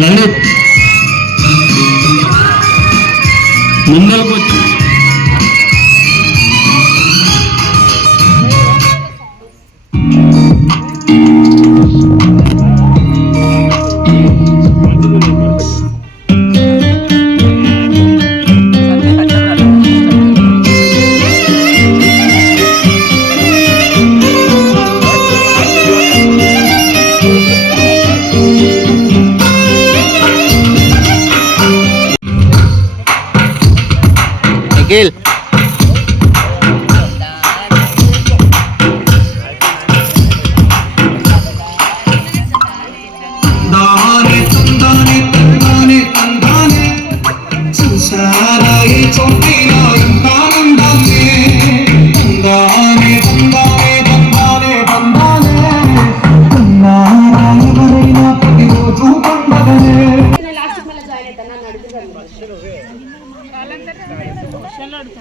లలిత్ ముందరకు వచ్చి Gil.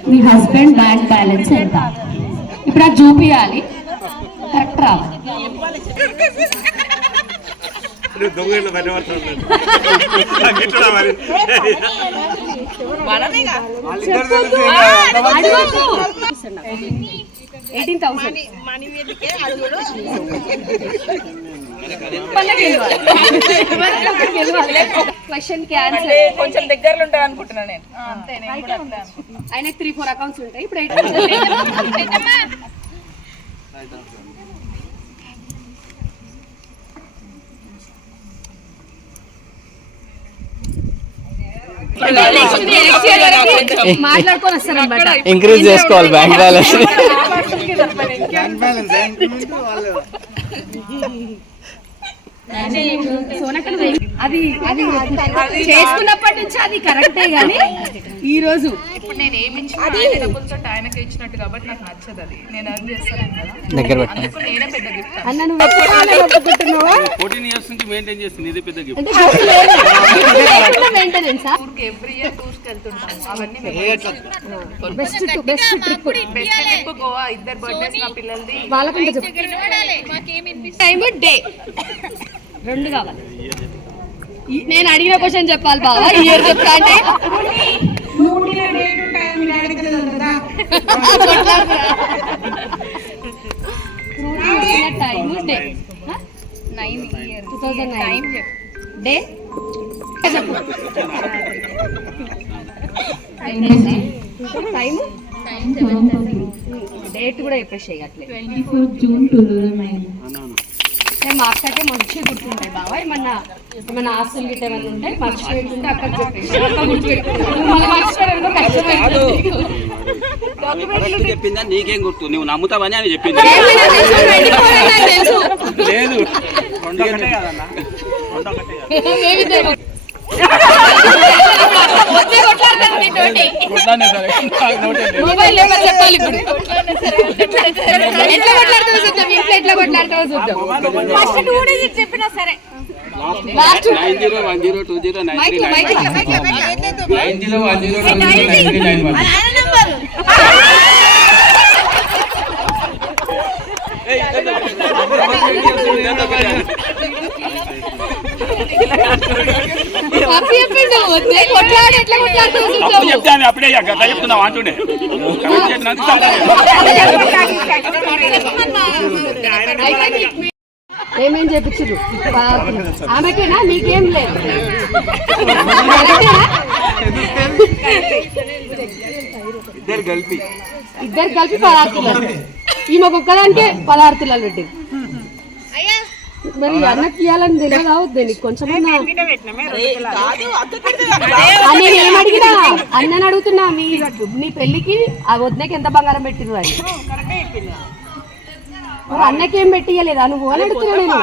మీ husband bank balance ఎంత ఇప్పుడు అది చూపియాలి కరెక్ట్ రావాలి కొంచెం దగ్గరలో ఉంటాయి అనుకుంటున్నా నేను. ఆయన 3-4 అకౌంట్స్ ఉంటాయి ఇప్పుడు మాట్లాడుకొని వస్తారు అనమాట. ఇంక్రీజ్ చేసుకోవాలి బ్యాంక్ బ్యాలెన్స్. అది అది చేసుకున్నప్పటి నుంచి అది కరెక్టే గానీ ఈ రోజు ఇప్పుడు నేను ఏమి ఇచ్చినా ఆయనకి ఇచ్చినట్టు కాబట్టి నాకు నచ్చదు. అది నేను అర్న్ చేస్తాను కదా దగ్గర అందుకు నేనే పెద్ద గిఫ్ట్. అన్న నువ్వు 14 years నుంచి మెయింటైన్ చేస్తుంది ఇదే పెద్ద gift. Maintenance every year tours కి వెళ్తుంటాము. అవన్నీ best trip best trip Goa. ఇద్దరు బర్త్డేస్ నా పిల్లలది. వాళ్ళకంటే టైం డే 2 కావాలి. నేను అడిగిన క్వశ్చన్ చెప్పాలి బావా. ఇయర్ చెప్తా అంటే time day 9 years 2009 day time date కూడా చెప్పేసి 24 June 2009. మా అక్కకే మంచిగా గుర్తుంటాయి బావా. ఏమన్నా ఆస్తులు గిట్ట ఏమన్నా ఉంటాయి మర్చిపోతుంటే అక్కడ చెప్పేసి చెప్పిందా నీకేం గుర్తు? నువ్వు నమ్ముతావని అని చెప్పింది. లేదు మొబైల్ నెంబర్ చెప్పాలి ఇప్పుడు. ఎట్లా కొట్లాడుతావు చూద్దాం. ఇంట్లో ఎట్లా కొట్లాడుతావు చూద్దాం. ఫస్ట్ 2 digits చెప్పినా సరే. లాస్ట్ 9010209391. చెప్తాను అప్పుడే చెప్తున్నావు అంటుండే. ఏమేం చేపించు ఆమెకేనా నీకేం లేదు. ఇద్దరు కలిపి 16 తులాలు. ఈమె ఒక్కదానికే 16 తులాలు పెట్టింది. మరి అన్నకి ఇవ్వాలని తెలియదు అవద్దు నీకు కొంచెం. నేను ఏమడిగినా అన్నని అడుగుతున్నా. నీ పెళ్లికి ఆ వద్దకి ఎంత బంగారం పెట్టిరు అని. అన్నకేం పెట్టియలేదా నువ్వు అని అడుగుతున్నా.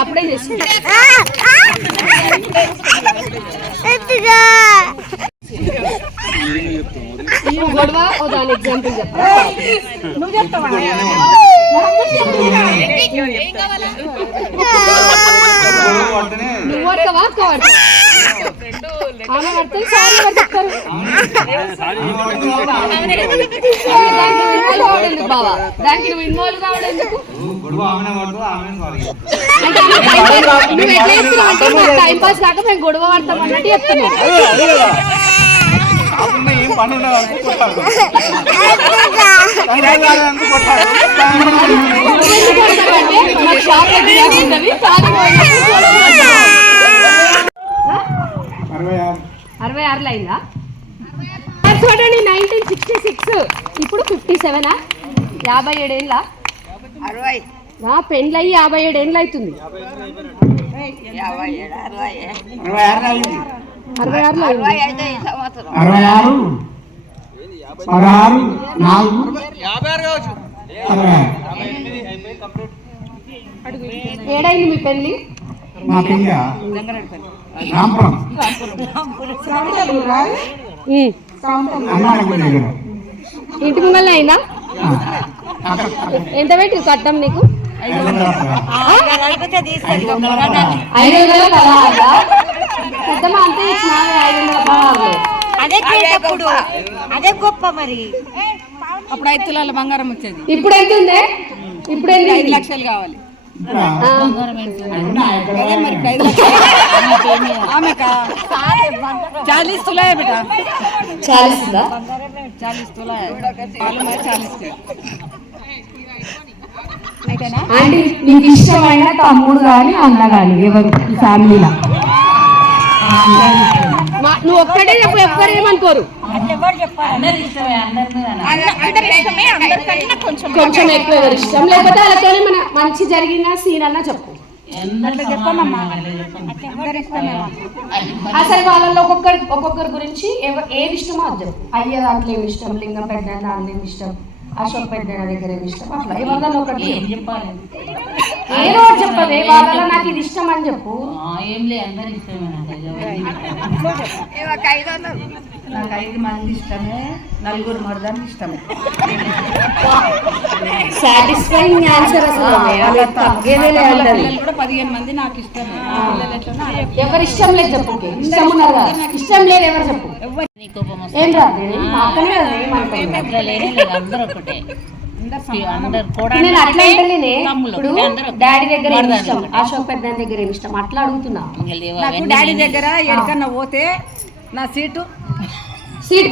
అప్పుడే చేసుకుంటా. గొడవ దాని ఎగ్జాంపుల్ చెప్పా. నువ్వు చెప్తావా? అక్క పడుతుంది ఆమె పడుతుంది సారీ ఎవరు చెప్తారు బావా దానికి నువ్వు ఇన్వాల్వ్ కావడం ఎందుకు నువ్వు ఎట్లా చెప్తున్నావు అంటే మాకు టైం పాస్ కాక మేము గొడవ పడతాం అన్నట్టు చెప్తున్నావు అరవై ఆరులో అయిందా చూడండి 1966 ఇప్పుడు 57 57 ఏళ్ళ నా పెళ్ళయి 57 ఏళ్ళు అవుతుంది 66 ఏడైంది మీ పెళ్ళి ఇంటి ముంగల్ని అయిందా ఎంత పెట్టి కట్టం నీకు 500 కదా పెద్దమ్మ అంతే ఇచ్చిన 500 అదే గొప్ప మరి అప్పుడు 5 తులాల బంగారం వచ్చేది ఇప్పుడు ఎంత ఉంది ఇప్పుడు 5 లక్షలు కావాలి మరి 5 లక్షలు ఆమెకా 40 తులాయ బిడ్డ 40 తులాయ 40 అంటే నీకు ఇష్టమైన తమ్ముడు కానీ అన్న కానీ ఎవరు ఫ్యామిలీలో నువ్వు ఒక్కటే చెప్పు ఎవ్వరు ఏమనుకోరు కొంచెం ఎక్కువ ఎవరు ఇష్టం లేకపోతే వాళ్ళతో మన మంచి జరిగిన సీన్ అన్నా చెప్పు అసలు వాళ్ళలో ఒక్కొక్కరి గురించి ఏది ఇష్టమో అది చెప్పు అయ్య దాంట్లో ఏమి ఇష్టం లింగం పెద్ద దాంట్లో ఏమి ఇష్టం అశోక్ పెద్ద దగ్గర ఏమి ఇష్టం అట్లా ఎవరిలో ఒకటి చెప్పాలి ఏదో చెప్పవే వాళ్ళలో నాకు ఇది ఇష్టం అని చెప్పు ఏం లేదు అందరు ఇష్టమే నాకు 5 మంది ఇష్టమే 4 మరదానికి ఇష్టమే సాటిస్ఫైయింగ్ ఆన్సర్ అసలు కూడా 15 మంది నాకు ఇష్టమే ఎవరు ఇష్టం లేదు చెప్పు ఇష్టం ఉన్నారు కదా ఇష్టం లేదు ఎవరు చెప్పు ఏం రాదు అందరూ ఒకటే నేను అట్లా అంటలేనే ఇప్పుడు డాడీ దగ్గర ఏమి ఇష్టం అశోక్ పెద్ద దగ్గర ఏమి ఇష్టం అట్లా అడుగుతున్నా నాకు డాడీ దగ్గర ఎక్కడన్నా పోతే నా సీట్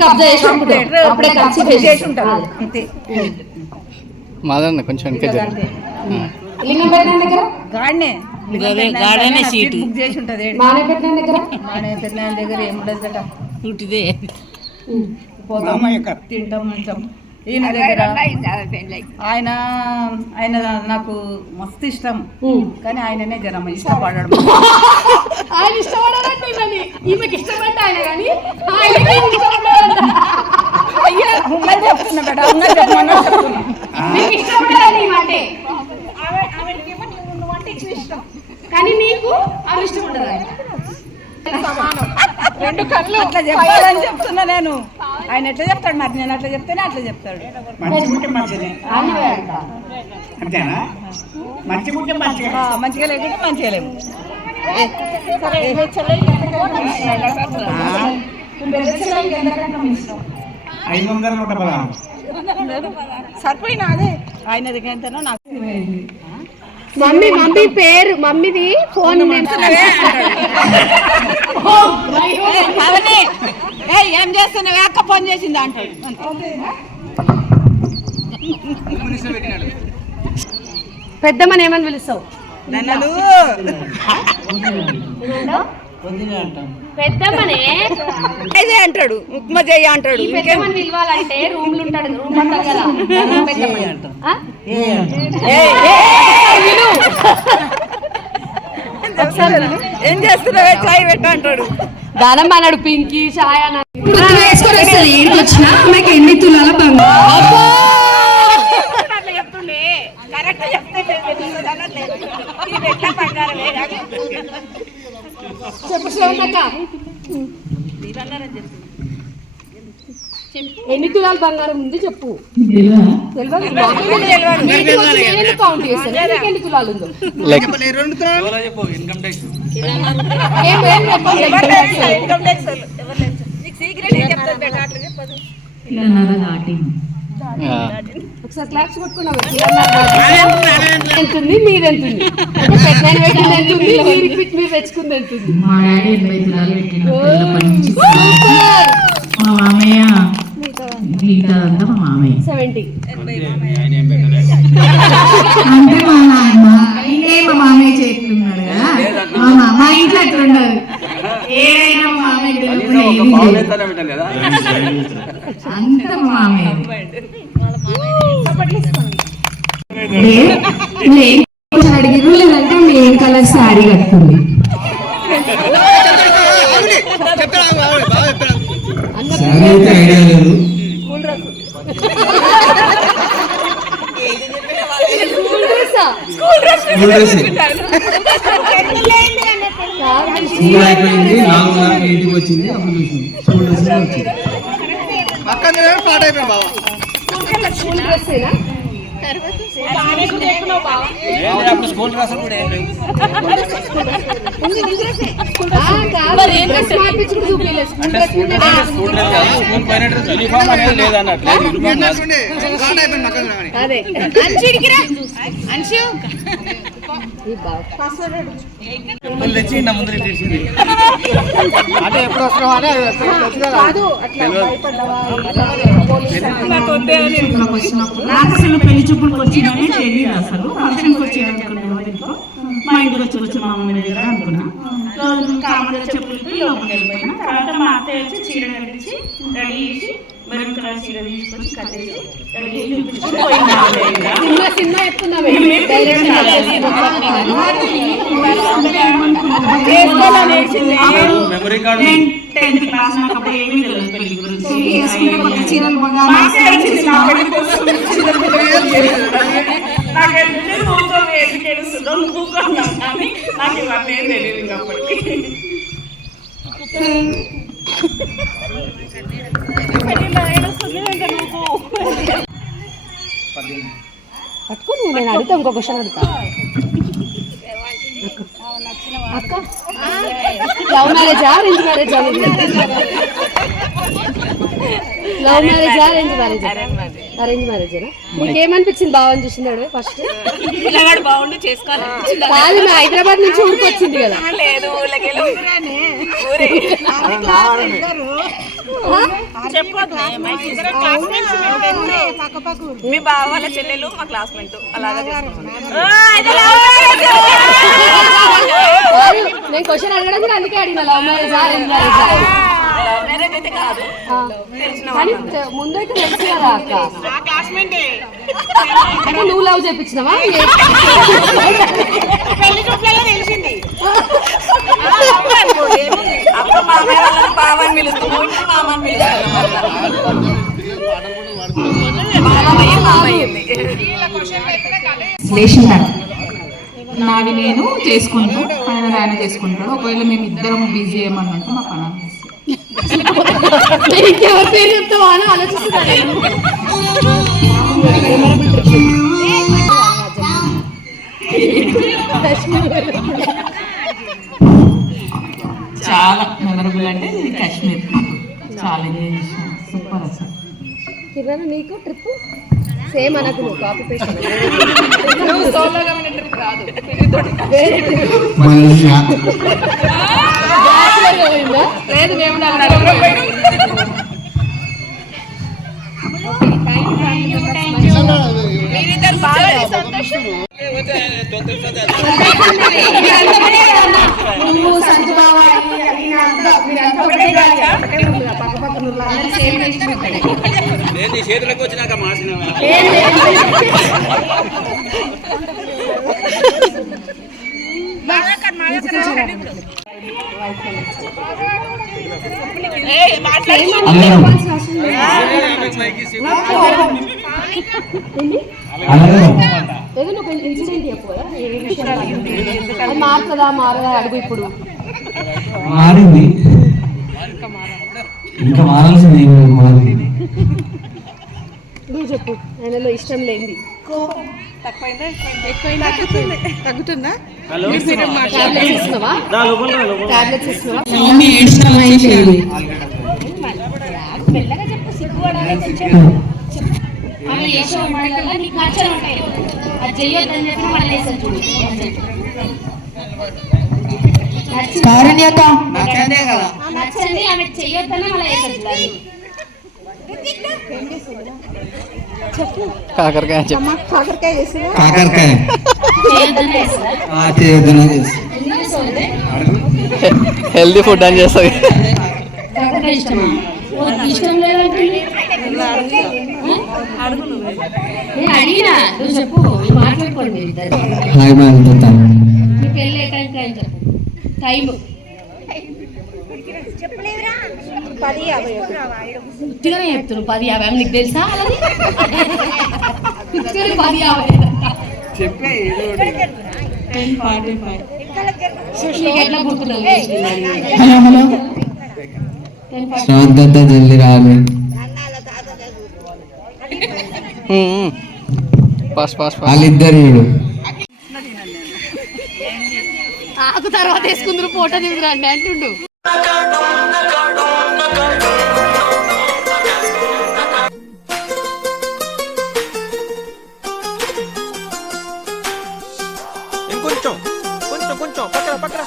కబ్జా చేసి అప్పుడే చేసి ఉంటాను అంతే మాదన్న కొంచెం లింగం పెద్ద దగ్గర గాడనే సీట్ బుక్ చేసి ఉంటది మానే పెద్ద దగ్గర దగ్గర ఏముండదు పుట్టిదే పోతాం తింటాం మంచాం ఈయన దగ్గర ఆయన నాకు మస్తు ఇష్టం కానీ ఆయననే జనం ఇష్టపడడం ఆయన ఇష్టపడాలంటే ఈమెకి ఇష్టపడ్డా ఆయన కానీ చెప్తున్నా బేట చెప్పమన్నా కానీ నీకు అవి ఇష్టం ఉండదు రెండు కళ్ళు అట్లా చెప్పాలని చెప్తున్నా నేను ఆయన ఎట్లా చెప్తాడు మరి నేను అట్లా చెప్తేనే అట్లా చెప్తాడు మంచిగా లేకుంటే మంచిగా లేము సరిపోయినా అదే ఆయన దగ్గర ఎంతనో నాకు మమ్మీ పేరు మమ్మీది ఫోన్ ఏం చేస్తున్నావు అక్క ఫోన్ చేసింది అంటాడు పెద్దమ్మని ఏమని పిలుస్తావు పెద్దమ్మనే ఇదే అంటాడు ఉప్మా చేయ అంటాడు పెద్దమ్మని పిలవాలంటే రూమ్లు ఉంటాడు రూమ్ అంటారు కదా ఏం చేస్తున్నావే చాయ్ పెట్ట అంటాడు దానం అన్నాడు పింకీ చాయ్ అన్నాడు వేసుకొని వస్తుంది ఇంటికి వచ్చిన ఆమెకి ఎన్ని తులాల బంగారం చెప్తుండే కరెక్ట్ చెప్తే చెప్పు శ్రవణక్క ఎన్ని తులాలు బంగారం ఉంది చెప్పు. తెలియదా? తెలియదు కౌంట్ చేస్తాను ఎన్ని తులాలు ఉందో. ఎవరో చెప్పు ఇన్కమ్ ట్యాక్స్ కిలోన్నర దాటింది. ఒకసారి క్లాప్స్ కొట్టుకున్నావు. ఎంతుంది మీదెంతుంది అంటే పెద్ద పెట్టింది ఎంతుంది మీరు తెచ్చుకుంది ఎంతుంది. మా డాడీ 80 తులాలు పెట్టిండు పిల్లప్పటి నుంచి. మా మామయ్య మిగతాదంతా మా మామయ్య 70. అంటే మా నాన్న ఆయనే మా మామయ్య చేస్తున్నాడు కదా. మా ఇంట్లో అట్లా ఉండదు. ఏదైనా మా మామయ్య తెలియకుండా ఏమీ లేదు. పెట్టాలి కదా అంత మా మామయ్య. అడిగిరు లేదంటే మీ ఏం కలర్ శారీ కట్టుకుంది. శారీ అయితే ఐడియా లేదు. స్కూల్ అయిపోయింది 4 ఇంటికి వచ్చింది అప్పుడు చూసింది స్కూల్ డ్రెస్ వచ్చింది. స్కూల్ డ్రెస్సేనా? అప్పుడు స్కూల్ డ్రెస్ కూడా ఏం లేవు. యూనిఫామ్ అనేది లేదన్నట్టు అదే తెచ్చి నా ముందు తీసింది. అంటే ఎప్పుడు వస్తున్నావు అని నాకు అసలు పెళ్లి చూపులకు వచ్చిందని తెలియదు. అసలు ఫంక్షన్కి వచ్చేదనుకున్నాను. మా ఇంటికి వచ్చి మా మమ్మీ దగ్గర అనుకున్నా. రోజు కామన్ చెప్పులకి లోపలికి వెళ్ళిపోయినా. తర్వాత మా అత్తయ్య వచ్చి చీర కట్టించి రెడీ చేసి మెరూన్ కలర్ చీర తీసుకొచ్చి కట్టేసి రెడీ చేసి చూపించి సినిమా చెప్తున్నాం. మెమరీ కార్డు 10th క్లాస్ నాకు అప్పుడు ఏమీ తెలియదు పెళ్లి గురించి. పట్టుకో నువ్వు. నేను అడుగుతా ఇంకో క్వశ్చన్ అడుగుతా. అక్క లవ్ మ్యారేజా అరేంజ్ మ్యారేజా? లవ్ మ్యారేజా అరేంజ్ మ్యారేజా? అరేంజ్ మ్యారేజేనా? నీకేమనిపించింది బావని చూసినాడు ఫస్ట్? పిల్లగాడు బాగుండి చేసుకోవాలి. కాదు నా హైదరాబాద్ నుంచి ఊరికి వచ్చింది కదా. లేదు మీ బావ వాళ్ళ చెల్లెలు మా క్లాస్మేట్ అలాగా. నేను క్వశ్చన్ అడగడం కూడా అందుకే అడిగిన లవ్ మ్యారేజా అరేంజ్ మ్యారేజా అయితే కాదు. కానీ ముందు అయితే తెలుసు కదా అక్క. అంటే నువ్వు లవ్ చేయించినావా? పెళ్లి చూపులలో తెలిసింది. అప్పుడు మామయ్య వాళ్ళని బావని పిలుస్తాము, ఇప్పుడు మామని పిలుస్తాము. నావి నేను చేసుకుంటూ ఆయన ఆయన చేసుకుంటాడు. ఒకవేళ మేము ఇద్దరం బిజీ ఏమన్నట్టు మా పని ఇంకెవరి పేరు చెప్తావా అని ఆలోచిస్తున్నాను. చాలా మెమరబుల్ అంటే ఇది కాశ్మీర్. చాలా ఎంజాయ్ చేసాం. సూపర్ అసలు. కిరణ్ నీకు ట్రిప్ సేమ్ అనకు నువ్వు కాపీ పేస్ట్ లేదు మేము మీరిద్దరు బాగా సంతోషం. నువ్వు సంజు బావ చేతులకు వచ్చినాక మార్చిన ఏదో ఒక ఇన్సిడెంట్ చెప్పు. మారుతుందా మారదా అడుగు. ఇప్పుడు మారింది, ఇంకా మారాల్సింది మారింది. నువ్వు చెప్పు ఆయనలో ఇష్టం లేనిది. తగ్గుతుందా? టాబ్లెట్స్ ఇస్తున్నావా? టాబ్లెట్స్ ఇస్తున్నావా? మెల్లగా చెప్పు, సిగ్గుపడాలి కొంచెం. ఆమె చేసే పనులలో నీకు నచ్చని ఉంటాయి, అది చెయ్యొద్దని చెప్పి మళ్ళీ వేసాను చూడు. నచ్చండి ఆమె చెయ్యొద్దని మళ్ళీ వేసాను చూడాలి. కాకరకాయ చెప్పు. కాకరకాయ చేసినా కాకరకాయ చేయొద్దని వేస్తా. చేయొద్దని చేసి ఎందుకు వేసావు? హెల్దీ ఫుడ్ అని చేస్తుంది. కాకరకాయ ఇష్టమా? ఇష్టం లేదంటే నేను అడిగినా, నువ్వు చెప్పు, మాట్లాడుకోండి మీరు ఇద్దరు. హాయ్ మా వెళ్తాను. మీ పెళ్ళి ఎక్కడికి అని చెప్పు. టైం ఉత్తిగానే చెప్తున్నావు 10:50. నీకు తెలుసా అలాది? ఉత్తిగానే 10:50 నీకు ఎట్లా గుర్తున్నావు? శ్రాద్ధత జల్ది రాలి. వాళ్ళిద్దరు ఆకు తర్వాత వేసుకుందరు ఫోటో తీసుకురండి అంటుండు. కొంచెం పక్కన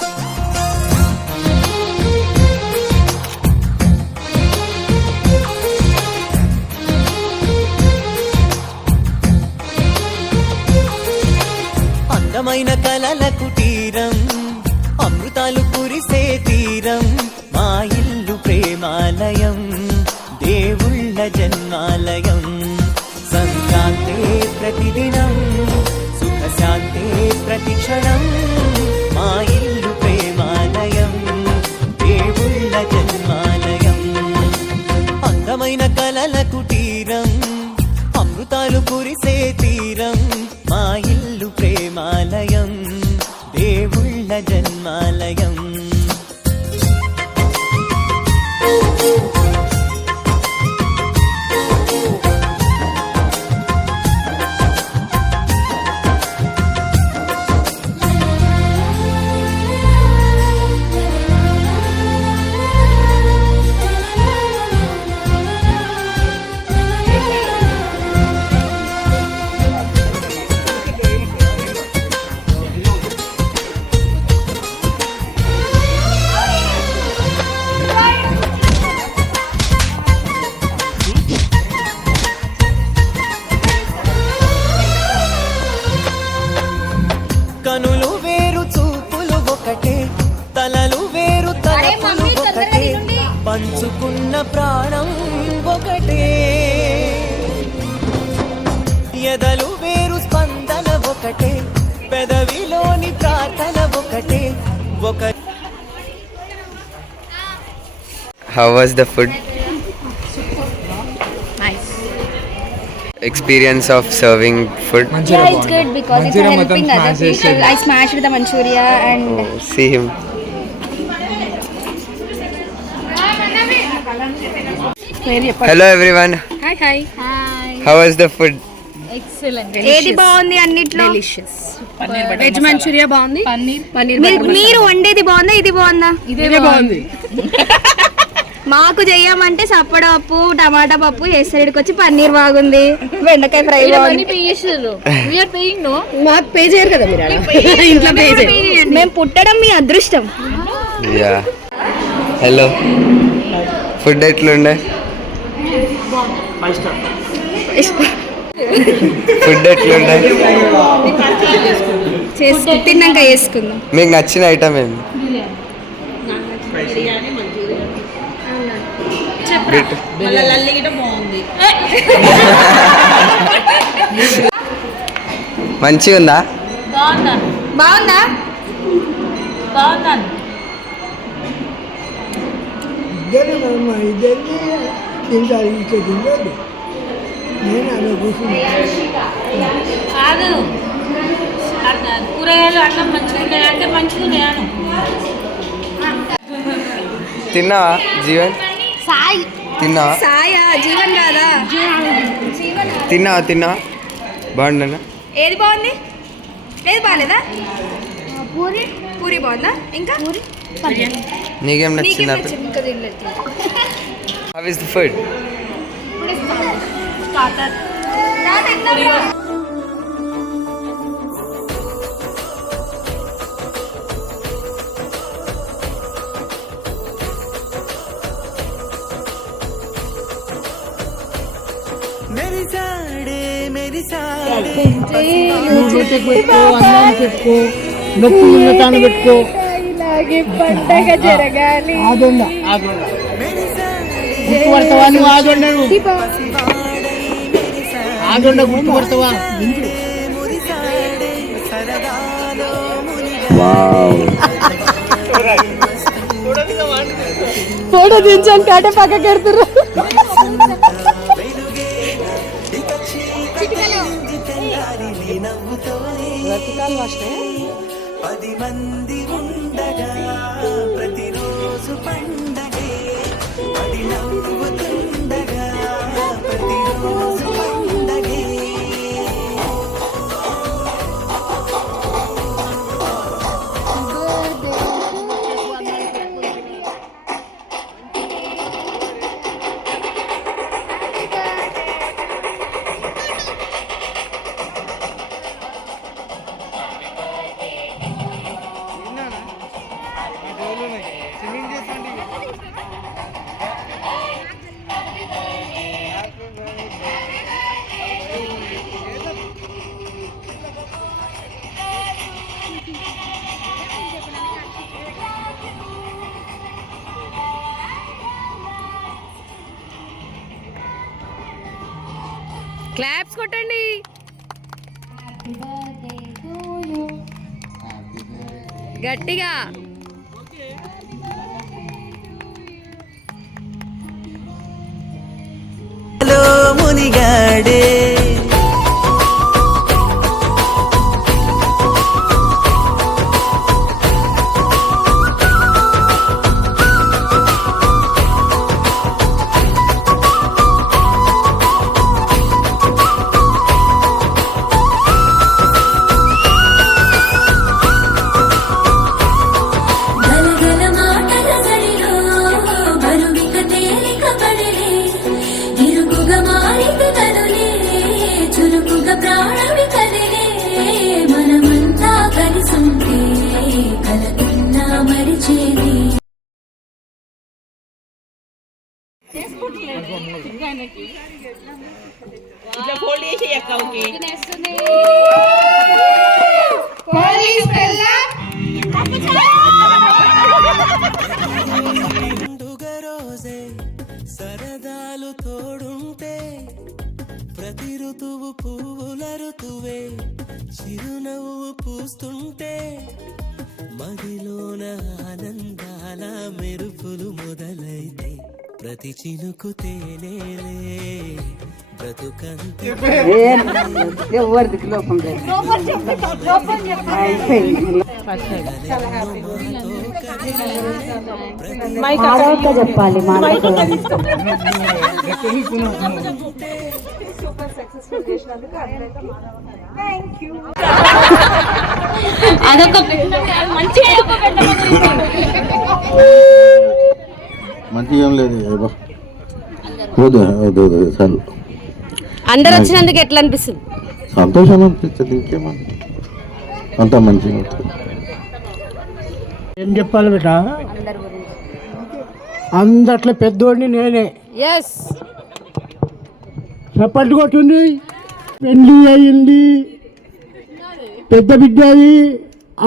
అందమైన కలల కుటీరం, అమృతాలు కురిసే తీరం, మా ఇల్లు ప్రేమాలయం, దేవుళ్ళ జన్మాలయం. సంక్రాంతే ప్రతిదినం, సుఖశాంతే ప్రతిక్షణం, మా ఇల్లు ప్రేమాలయం, దేవుళ్ళ జన్మాలయం. అందమైన కలల కుటీరం, అమృతాలు కురిసే తీరం, మా ఇల్లు ప్రేమాలయం, దేవుళ్ళ జన్మాలయం. కనులు వేరు చూపులు ఒకటే, తలలు వేరు తలపులు ఒకటే, పంచుకున్న ప్రాణం ఒకటే. ఎదలు వేరు స్పందన ఒకటే, పెదవిలోని ప్రార్థన ఒకటే. How was the food? Experience of serving food? Yeah, it's good because it's helping other people. I smashed the Manchuria and See him. Hello everyone. hi hi. How was the food? ఏది బాగుంది అన్నిట్లో? Veg Manchuria బాగుంది. పన్నీర్ మీరు వండేది బాగుందా ఇది బాగుందా? ఇదే బాగుంది. మాకు చెయ్యమంటే సప్పడపప్పు టమాటా పప్పు చేసరికి వచ్చి పన్నీర్ బాగుంది, బెండకాయ ఫ్రై బాగుంది. మాకు పే చేయరు కదా మీరు, ఇంట్లో పే చేయరు. మేము పుట్టడం మీ అదృష్టం. Yeah. Hello. Food ఎట్లుండే? ఫుడ్ ఎట్లుండే? తిన్నాక వేసుకుందాం. మీకు నచ్చిన ఐటమ్ ఏంది? మంచిగా ఉందా? బాగుందా? కూరగాయలు అట్లా మంచిగా అంటే మంచిగా తిన్నావా జీవన్? సాయి తిన్నావా? సాయా జీవన్ కాదా? తిన్నావా? బాగుండనా? ఏది బాగుంది? ఏది బాగాలేదా? పూరి బాగుందా? ఇంకా నీకేం నచ్చిందా? ఇంకా తినలేదు. How is the food? నొప్పి ఉండటాన్ని పెట్టుకో. ఇలాగే పండగ జరగాలి. గుర్తుపడతావా నువ్వు? ఆదొండ గుర్తుపడతావా? ఫోటో దించాను కాటే పక్కకి ఎడుతురు. పది మంది ఉండగా ప్రతిరోజు పండగే, పది నవ్వుతుండగా ప్రతిరోజు పండగే. క్లాప్స్ కొట్టండి. గట్టిగా. మునిగాడే ఇట్లా ఫోల్డ్ చేసి ఎక్కవుకి పండుగ రోజే సరదాలు తోడుంటే, ప్రతి ఋతువు పువ్వుల ఋతువే చిరునవ్వు పూస్తుంటే, మదిలోన ఆనందాల మెరుపులు మొదలైతే, ప్రతి చినుకు తేనేలే బ్రతుకంతే. ఎవరిది లోపం లేదు. చెప్పాలి అదొక మంచిగా ఏం లేదు. చాలు. అందరు వచ్చినందుకు ఎట్లా అనిపిస్తుంది? సంతోషం అనిపిస్తుంది. ఇంకేమన్నా అంత మంచిగా ఉంటుంది. ఏం చెప్పాలి బేట? అందట్లో పెద్దోడిని నేనే. చప్పట్లు కొట్టింది. పెళ్లి అయింది, పెద్ద బిడ్డ అయి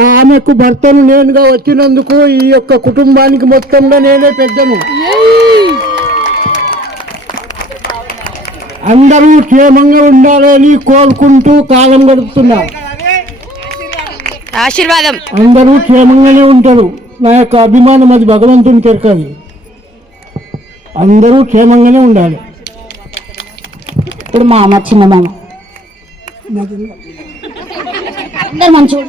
ఆమెకు భర్తను నేనుగా వచ్చినందుకు ఈ యొక్క కుటుంబానికి మొత్తంలో నేనే పెద్దను. అందరూ క్షేమంగా ఉండాలని కోరుకుంటూ కాలం గడుపుతున్నా. ఆశీర్వాదం. అందరూ క్షేమంగానే ఉంటారు. నా యొక్క అభిమానం అది భగవంతుని తెరకది. అందరూ క్షేమంగానే ఉండాలి. ఇప్పుడు మామ, చిన్న మామ అందరు మంచిగా.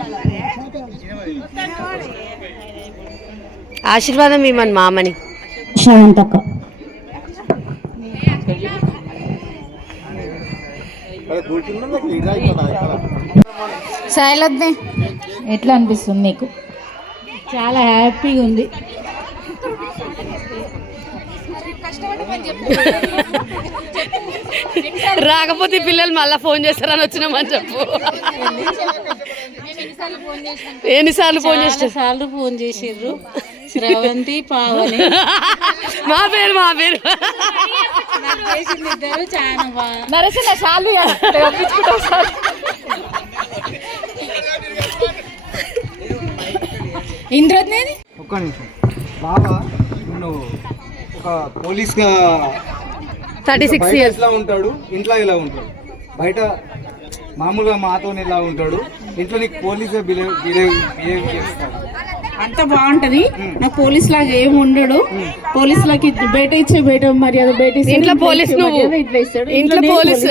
ఆశీర్వాదం ఇవ్వమని మామని. శ్రవంతక్క శైలజ్ఞ ఎట్లా అనిపిస్తుంది నీకు? చాలా హ్యాపీగా ఉంది. రాకపోతే పిల్లలు మళ్ళీ ఫోన్ చేస్తారని వచ్చినామని చెప్పు. ఎన్నిసార్లు ఫోన్ చేస్తారు? సార్లు ఫోన్ చేసిర్రు. శ్రవంతి పావని మా పేరు ఇద్దరు చాలా బాగా నరేసిన చాలు ఇంద్రజ్ఞని ఒక్క నిమిషం. బాబా నువ్వు ఒక పోలీస్గా 36 years ఎలా ఉంటాడు, ఇంట్లో ఎలా ఉంటాడు, బయట మామూలుగా మాతో ఎలా ఉంటాడు, ఇంట్లో నీకు పోలీస్గా బిహేవ్ చేస్తాడు. అంత బాగుంటది. నాకు పోలీస్ లాగా ఏమి ఉండడు. పోలీస్ లాకి బయట ఇచ్చే బయట మర్యాద బయట ఇంట్లో పోలీస్ నువ్వు ఇట్లా ఇస్తాడు. ఇంట్లో పోలీస్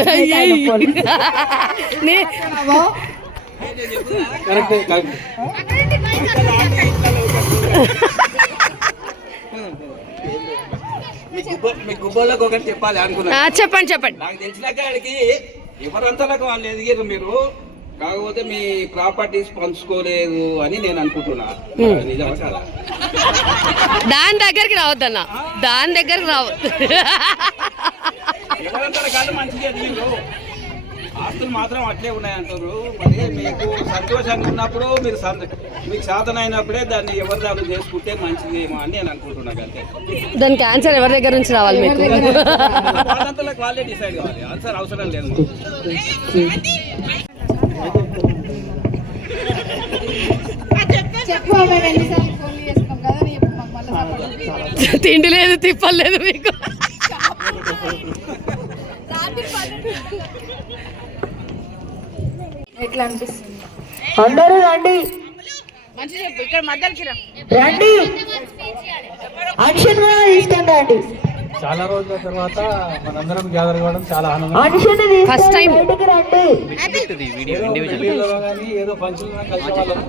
కరెక్టే. మీ గుబ్బోళ్ళకి ఒకటి చెప్పాలి అనుకున్నా. చెప్పండి. నాకు తెలిసిన కాడికి ఎవరంతా వాళ్ళు ఎదిగారు మీరు, కాకపోతే మీ ప్రాపర్టీస్ పంచుకోలేదు అని నేను అనుకుంటున్నా. నిజమా కాదా? దాని దగ్గరికి రావద్దన్న, దాని దగ్గరికి రావద్దు. ఎవరంతా కాదు మంచిగా ఎదిగారు, ఆస్తులు మాత్రం అట్లే ఉన్నాయంటారు. మరి మీకు సంతోషంగా ఉన్నప్పుడు మీరు మీకు సాధన అయినప్పుడే దాన్ని ఎవరి దాన్ని చేసుకుంటే మంచిదేమో అని నేను అనుకుంటున్నాను. అంతే. దానికి ఆన్సర్ ఎవరి దగ్గర నుంచి రావాలి మీకు? వాళ్ళంతా వాళ్ళే డిసైడ్ కావాలి, ఆన్సర్ అవసరం లేదు. తిండి లేదు, తిప్పలేదు మీకు. ఎట్లా అనిపిస్తుంది? అందరూ రండి, రండి, అన్షన్ తీసుకుంటాండి. చాలా రోజుల తర్వాత మనందరం గ్యాదర్ కావడం చాలా ఆనందం. ఫస్ట్ టైం కానీ ఏదో ఫంక్షన్లో కలిసేవాళ్ళం,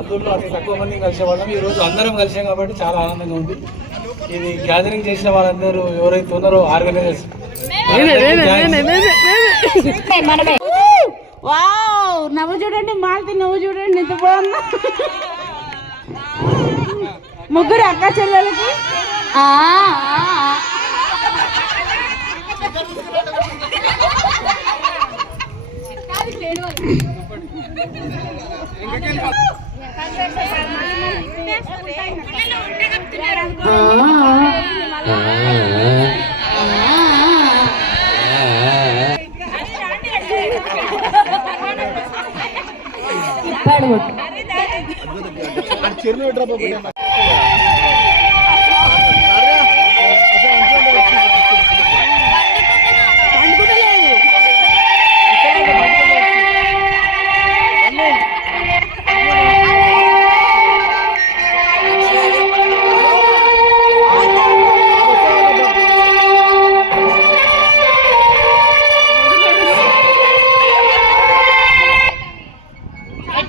అందులో అతి తక్కువ మంది కలిసేవాళ్ళం. ఈరోజు అందరం కలిసాం కాబట్టి చాలా ఆనందంగా ఉంది. ఇది గ్యాదరింగ్ చేసిన వాళ్ళందరూ ఎవరైతే ఉన్నారో ఆర్గనైజర్స్, వావ్, నవ్వు చూడండి, మాలతి నవ్వు చూడండి ఎంత బాగుందా. ముగ్గురు అక్క చెల్లెలకి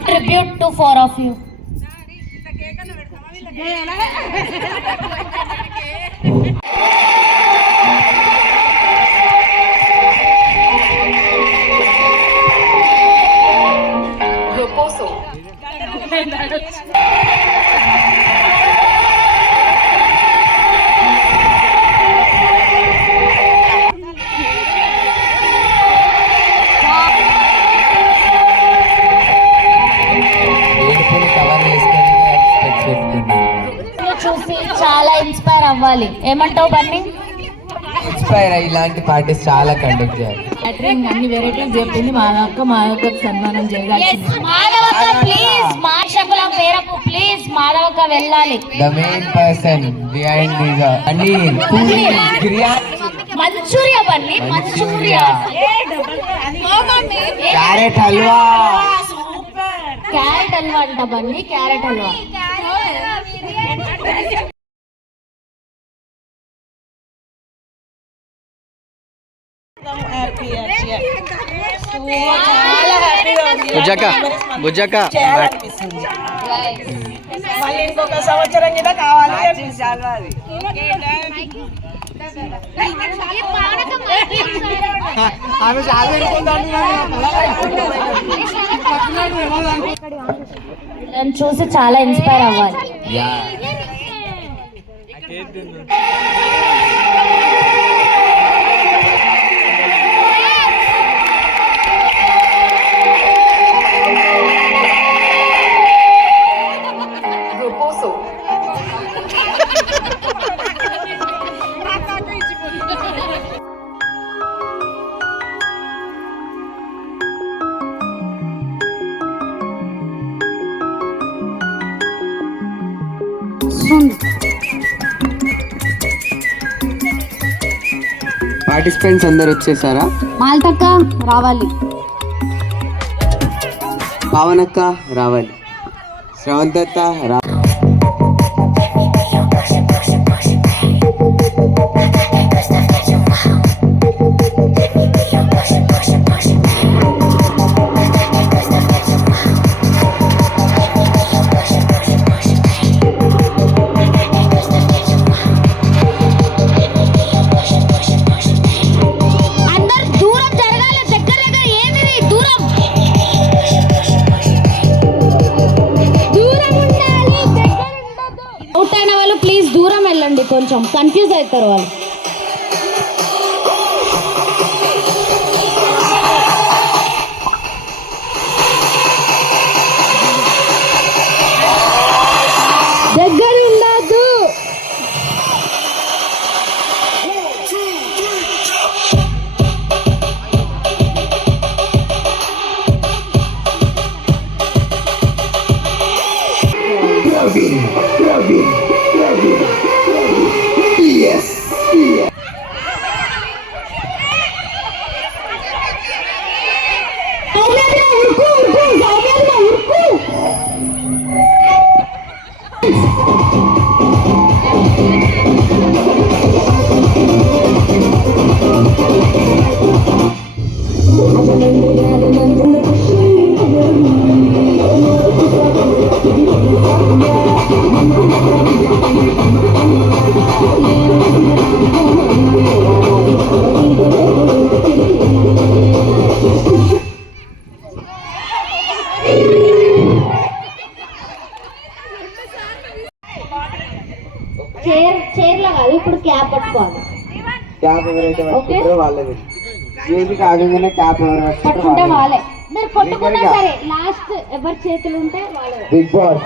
tribute to 4 of you. చూసి చాలా ఇన్స్పైర్ అవ్వాలి. ఏమంటావు బన్నీ? ఇన్స్పైర్ అయ్యి ఇలాంటి పార్టీస్ చాలా కండక్ట్ చేయాలి. క్యాటరింగ్ అన్ని వెరైటీస్ చెప్పింది. మా అక్క సన్మానం చేయాల్సింది. మాధవక్క ప్లీజ్, మా శకులం పేరకు ప్లీజ్ మాధవక్క వెళ్ళాలి. The main person behind this Manchuria Bunny, Manchuria, carrot halwa, carrot halwa అంట బన్నీ, క్యారెట్ హల్వా. బుజ్జక్క మళ్ళీ ఇంకొక సంవత్సరం కూడా కావాలి. చూసి చాలా ఇన్స్పైర్ అవ్వాలి. పార్టిసిపెంట్స్ అందరు వచ్చేసారా? మాల్తక్క రావాలి, పావనక్క రావాలి, శ్రవంతత్త రా. కొంచెం కన్ఫ్యూజ్ అవుతారు వాళ్ళు. దగ్గర ఉండదు. చైర్లో కాదు, ఇప్పుడు క్యాప్ పట్టుకోవాలి. క్యాప్ ఎవరైతే పట్టుకుంటారో వాళ్ళది. మ్యూజిక్ ఆగంగానే క్యాప్ ఎవరు పట్టుకుంటే వాళ్ళే. మీరు కొట్టుకున్నా సరే లాస్ట్ ఎవరి చేతులు ఉంటే వాళ్ళే. బిగ్ బాస్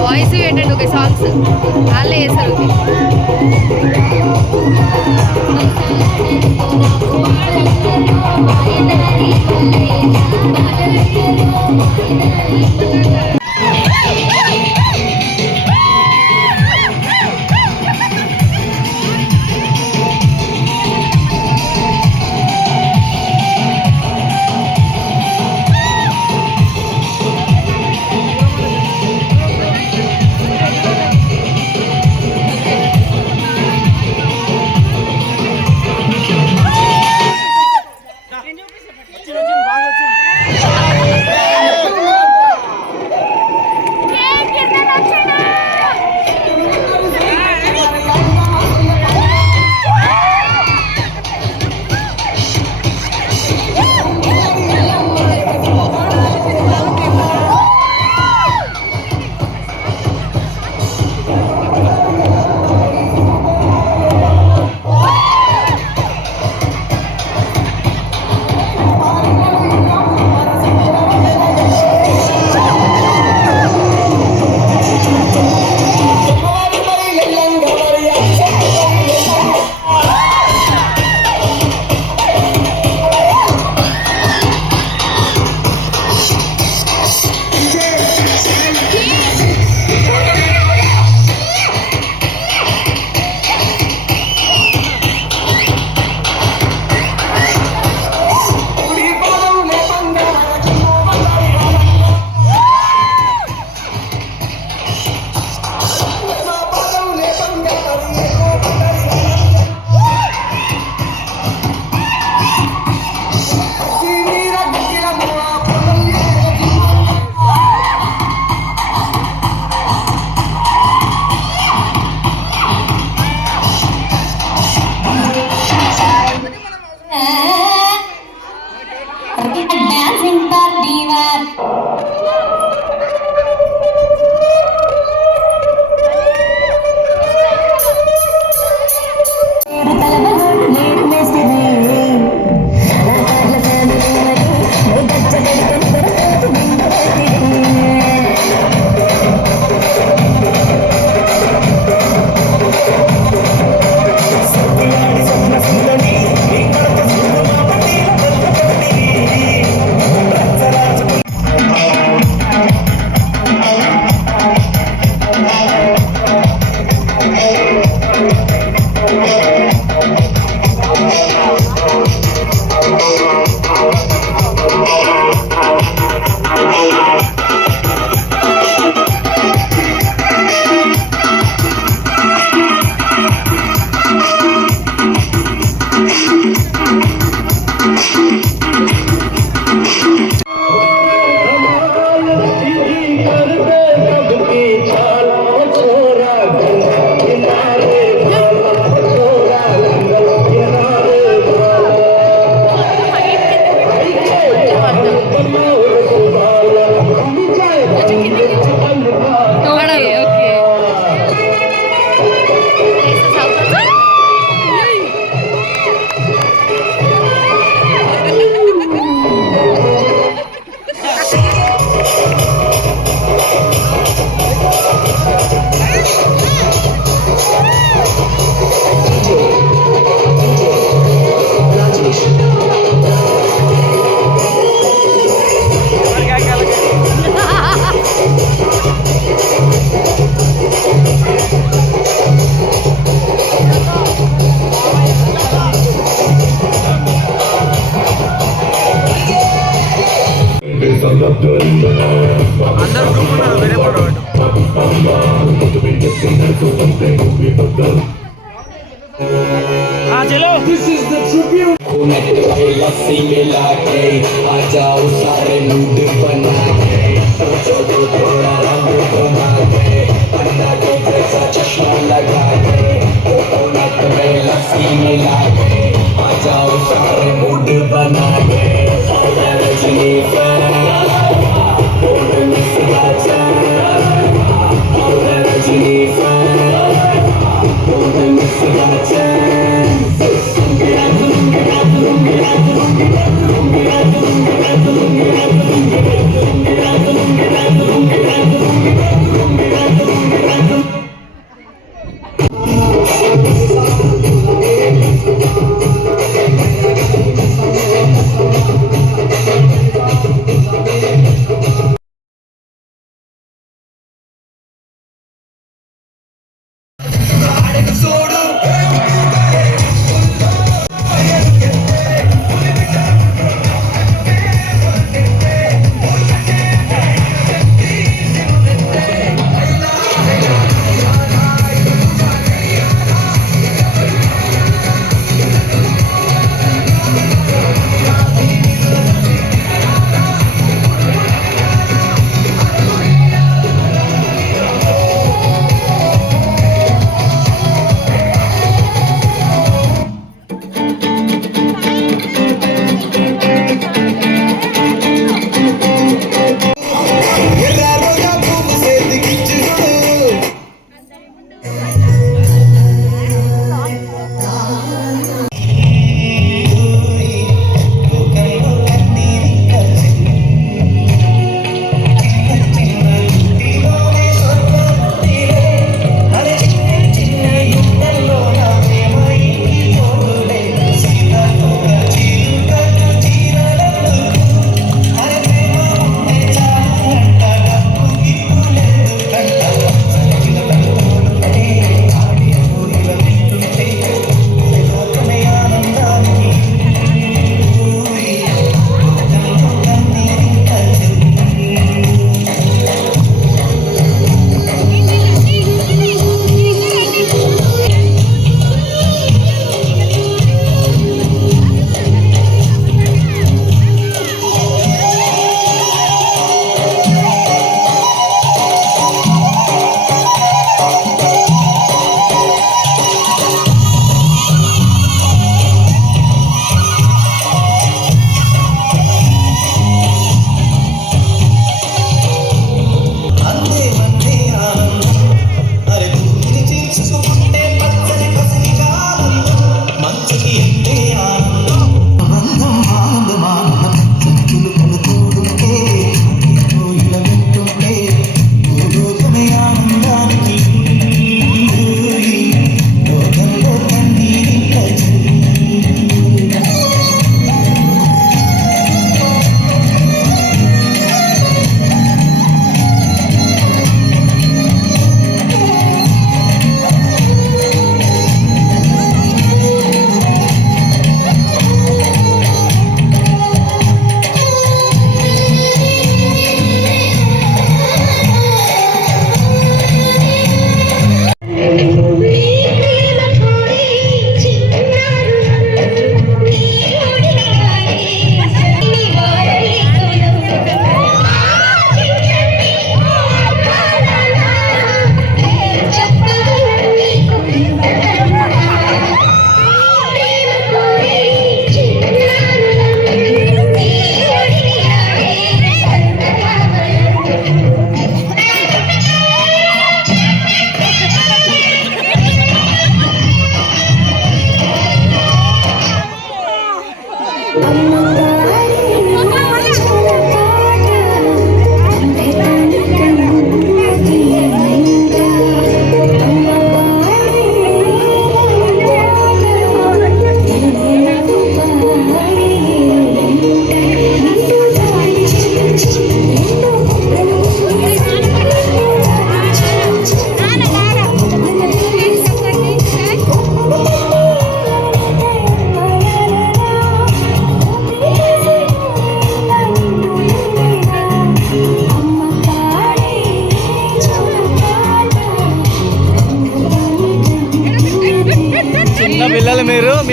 వాయిస్ ఏంటంటే ఒక సాంగ్స్ వాళ్ళే చేస్తారు. Thank you.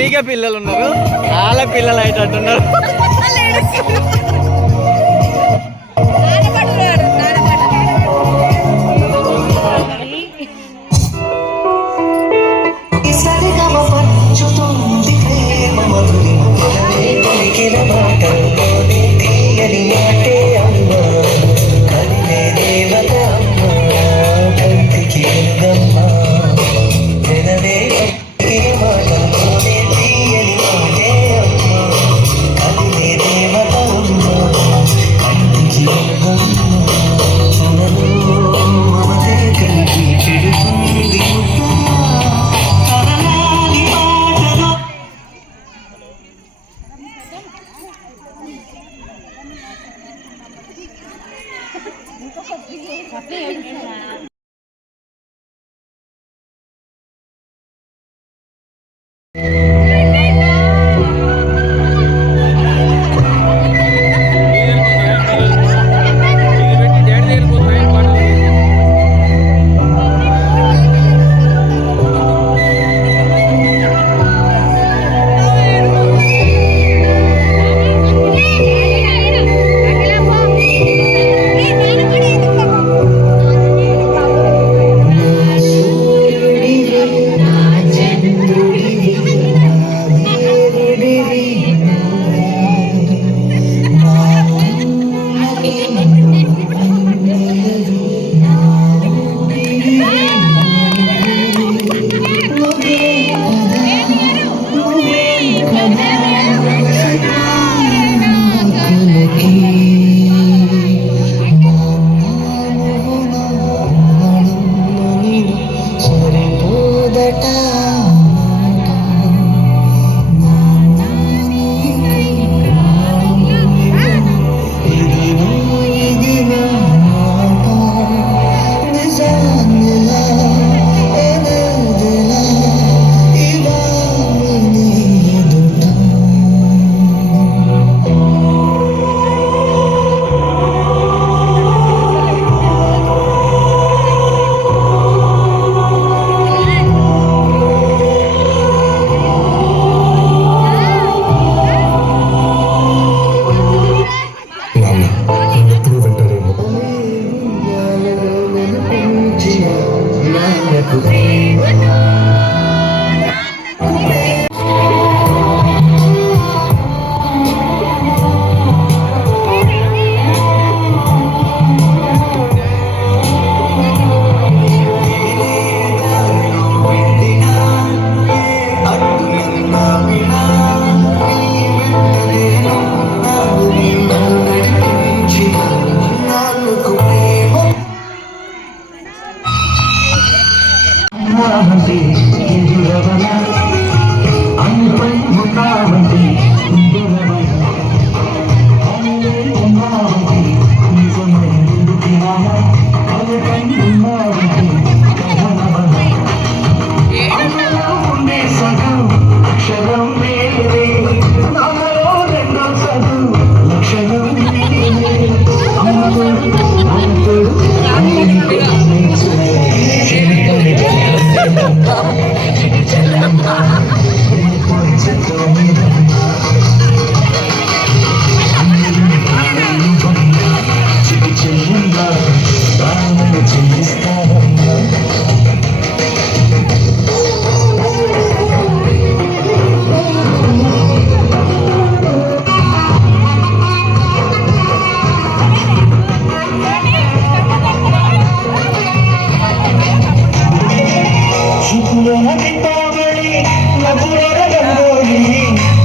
మీకే పిల్లలు ఉన్నారు, వాళ్ళ పిల్లలు అయ్యేటట్టున్నారు.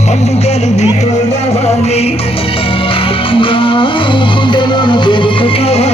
పండుగలు రావాలి నా గుండెలోన వేడుక కావాలి.